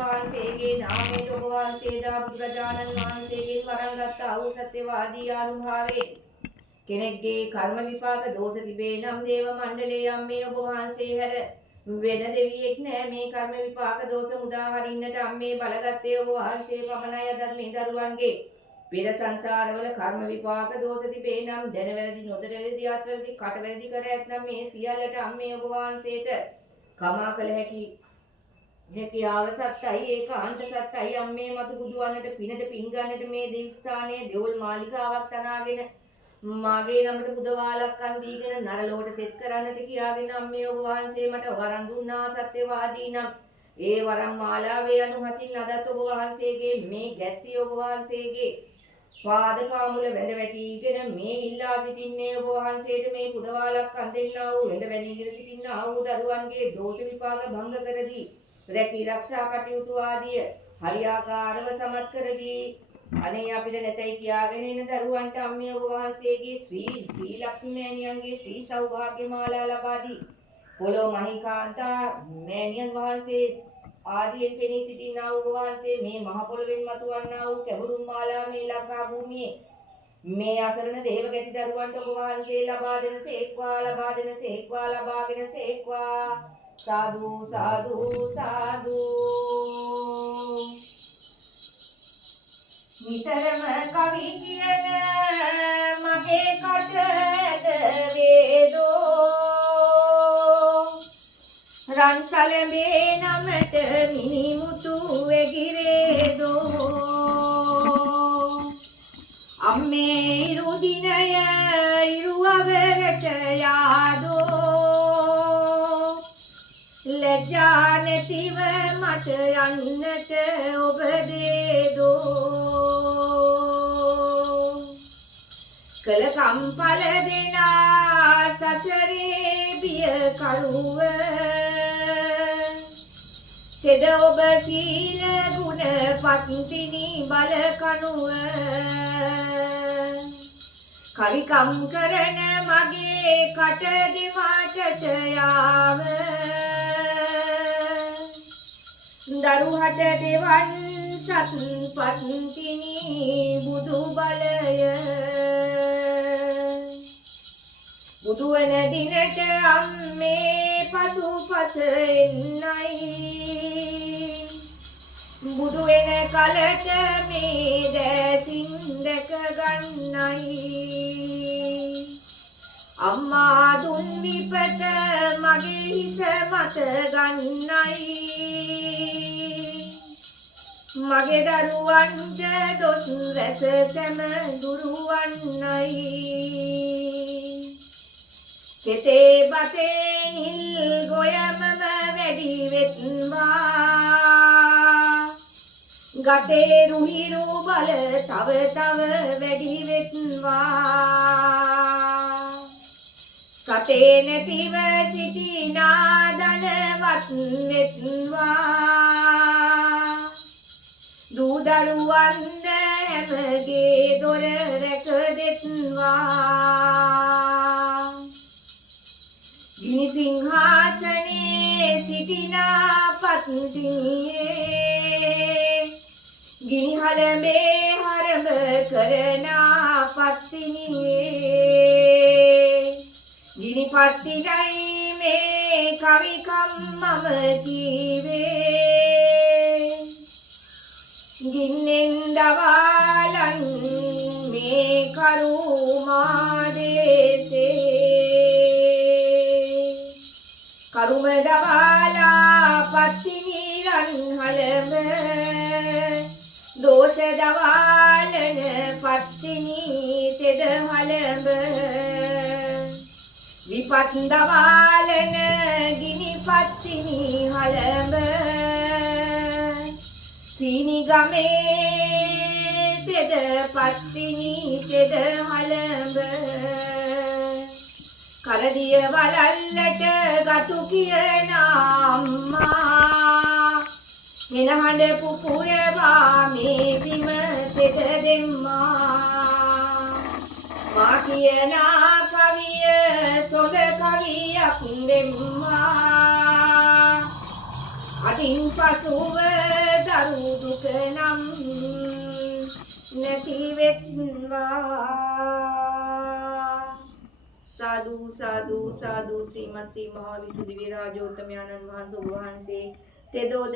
වහන්සේගේ නාමයෙන් ඔබ වහන්සේදා බුදුරජාණන් වහන්සේගෙන් වරන් ගත්තා වූ සත්‍යවාදී අනුභවයෙන් කෙනෙක්ගේ කර්ම විපාක දෝෂ තිබේ නම් දේව මණ්ඩලයේ අම්මේ ඔබ වහන්සේ හැර වෙන දෙවියෙක් නෑ මේ කර්ම විපාක දෝෂ මුදා හරින්නට අම්මේ බලගත්තේ ඔබ වහන්සේ පමණයි ධර්මයේ දරුවන්ගේ පෙර සංසාරවල කර්ම විපාක දෝෂ තිබේ නම් දැනවැරදි නොදැනවැරදි අත්වැරදි කටවැරදි කර ඇතනම් මේ සියල්ලට අම්මේ ඔබ වහන්සේට කමා කළ හැකියාව සත්‍යයි ඒකාන්ත සත්‍යයි අම්මේ මතු බුදුවන්නට පිනට පින් ගන්නට මේ දෙව් ස්ථානයේ දෙවොල් මාලිකාවක් තනාගෙන මාගේ නමට පුදවාලක් අන් දීගෙන නරලෝට සෙත් කරන්නට කියාගෙන අම්මේ ඔබ වහන්සේ මට වරන් දුන්නා සත්‍යවාදී නම් ඒ වරම් මාලාවේ අනුහසින් අදත් ඔබ වහන්සේගේ මේ ගැත්තිය ඔබ වහන්සේගේ පාද පාමුල වැඳ වැටිගෙන මේ ඉල්ලා සිටින්නේ ඔබ වහන්සේට මේ පුදවාලක් අන් දෙන්නා වූ වැඳ වැඳීගෙන සිටින්නා වූ දරුවන්ගේ දෝෂ විපාක භංග කරදී රැකී ආරක්ෂා කටයුතු ආදිය හරියාකාරව සමත් කරදී අනේ අපිට නැතයි කියාගෙන එන දරුවන්ට අම්මේ ඔබ වහන්සේගේ ශ්‍රී ලක්ෂ්මී මෑණියන්ගේ ශ්‍රී සෞභාග්‍ය මාලා ලබා දී පොළොව මහිකාන්තා මෑණියන් වහන්සේ ආදීන් පෙනී සිටිනා ඔබ වහන්සේ මේ මහ පොළොවෙන් මතුවන්නා වූ කැබුරුම් මාලා මේ ලංකා භූමියේ මේ අසරණ දේවගති දරුවන්ට ඔබ වහන්සේ ලබා දෙනසේක්වා සාදු සාදු සාදු නිතරම කවි කියන මගේ කටට වේදෝ රන්සලඹේ නමට මිනිමුතු වෙගිරේදෝ අම්මේ ඉරුදිනය ඉරුවවරට යාදෝ ලැජ්ජා නැතිව මට යන්නට ඔබ දේදෝ කල කම්පල දෙනා සසරේ බිය කරුව සෙද ඔබ සීල ගුණ පත්තිනි බල කනුව කරිකම් කරන මගේ කට දිවාට යාව දරුහට දෙවන් සත් පත්තිනි බුදු බලය බුදු වෙන දිනට අම්මේ පසුපස එන්නයි බුදු වෙන කලට මේ දැසින් දැක ගන්නයි අම්මා දුන් විපත මගේ හිස මත ගන්නයි මගේ දරුවන්ට දොස් රැස සැම දුරුවන්නයි කෙසේ බතේ නිල් ගොයමම වැඩි වෙත්වා ගතේ රුහිරු බල තව වැඩි වෙත්වා කතේ නැතිව සිටිනා ධනවත් වෙත්වා දූ දරුවන්ද හැමගේ දොර රැක දෙත්වා ගිනි සිංහාසනේ සිටිනා පත්තිනියේ ගිනි හලඹේ හරඹ කරනා පත්තිනියේ ගිනි පත්තිනයි මේ කවිකම් මම කීවේ ගින්නෙන් දවාලන් මේ කරුමා දේසේ කරුම දවාලා පත්තිනි රන් හලම දෝෂ දවාලන පත්තිනි තෙද හලම විපත් දවාලන ගිනි පත්තිනි හලම සීනි ගමේ තෙද පත්තිනි තෙද හලම කලදිය වලල්ලට ගතු කියන අම්මා මෙනහඬ පුපුරවා මේ බිම තෙද දෙම්මා මා කියන කවිය සොඳ කවියක් දෙම්මා අතින් පසුව වෙත්වා. සාදු සාදු සාදු. ශ්‍රීමත් ශ්‍රී මහා විසුද්ධි විරාජෝත්තමයන්න් වහන්සේ ඔබ වහන්සේ තෙදෝද